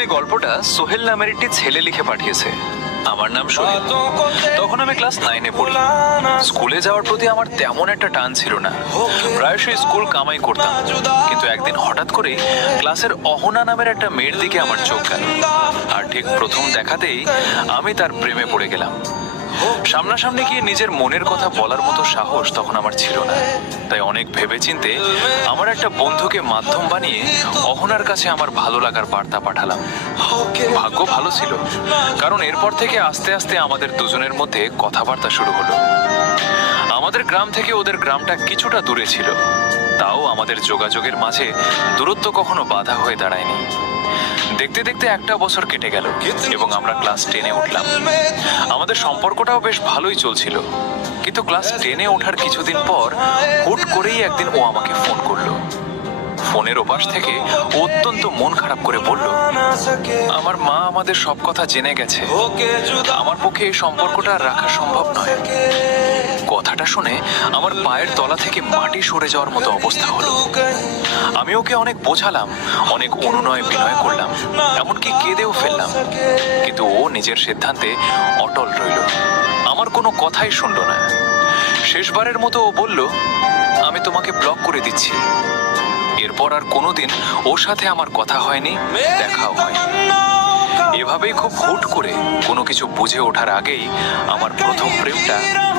এই গল্পটা সোহেল নামের একটি ছেলে লিখে পাঠিয়েছে। আমার নাম সোহেল। তখন আমি ক্লাস 9-এ পড়ি। স্কুলে যাওয়ার প্রতি আমার তেমন একটা টান ছিল না, প্রায়শই স্কুল কামাই করতাম। কিন্তু একদিন হঠাৎ করে ক্লাসের অহনা নামের একটা মেয়ের দিকে আমার চোখ গেল, আর ঠিক প্রথম দেখাতেই আমি তার প্রেমে পড়ে গেলাম। সামনাসামনি গিয়ে নিজের মনের কথা বলার মতো সাহস তখন আমার ছিল না, তাই অনেক ভেবেচিন্তে আমার একটা বন্ধুকে মাধ্যম বানিয়ে অহনার কাছে আমার ভালো লাগার বার্তা পাঠালাম। ভাগ্য ভালো ছিল, কারণ এরপর থেকে আস্তে আস্তে আমাদের দুজনের মধ্যে কথাবার্তা শুরু হলো। আমাদের গ্রাম থেকে ওদের গ্রামটা কিছুটা দূরে ছিল, তাও আমাদের যোগাযোগের মাঝে দূরত্ব কখনো বাধা হয়ে দাঁড়ায়নি। দেখতে দেখতে একটা বছর কেটে গেল এবং আমরা ক্লাস 10-এ উঠলাম। আমাদের সম্পর্কটাও বেশ ভালোই চলছিল, কিন্তু ক্লাস 10-এ ওঠার কিছুদিন পর হুট করেই একদিন ও আমাকে ফোন করলো। ফোনের ওপাশ থেকে ও অত্যন্ত মন খারাপ করে বলল, আমার মা আমাদের সব কথা জেনে গেছে, আমার পক্ষে এই সম্পর্কটা আর রাখা সম্ভব নয়। কথাটা শুনে আমার পায়ের তলা থেকে মাটি সরে যাওয়ার মতো অবস্থা হলো। আমি ওকে অনেক বোঝালাম, অনেক অনুনয় বিনয় করলাম, এমনকি কেঁদেও ফেললাম, কিন্তু ও নিজের সিদ্ধান্তে অটল রইল, আমার কোনো কথাই শুনল না। শেষবারের মতো ও বলল, আমি তোমাকে ব্লক করে দিচ্ছি। এরপর আর কোনোদিন ওর সাথে আমার কথা হয়নি, দেখাও হয়নি। এভাবেই খুব হুট করে কোনো কিছু বুঝে ওঠার আগেই আমার প্রথম প্রেমটা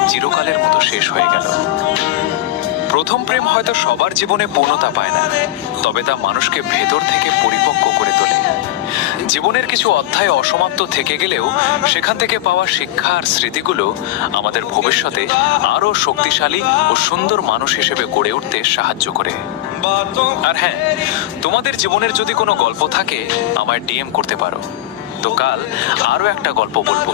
চিরকালের মতো শেষ হয়ে গেল। প্রথম প্রেম হয়তো সবার জীবনে পূর্ণতা পায় না, তবে তা মানুষকে ভেতর থেকে পরিপক্ক করে তোলে। জীবনের কিছু অধ্যায় অসমাপ্ত থেকে গেলেও সেখান থেকে পাওয়া শিক্ষা আর স্মৃতিগুলো আমাদের ভবিষ্যতে আরো শক্তিশালী ও সুন্দর মানুষ হিসেবে গড়ে উঠতে সাহায্য করে। আর হ্যাঁ, তোমাদের জীবনের যদি কোনো গল্প থাকে আমায় ডিএম করতে পারো। তো কাল আরো একটা গল্প বলবো।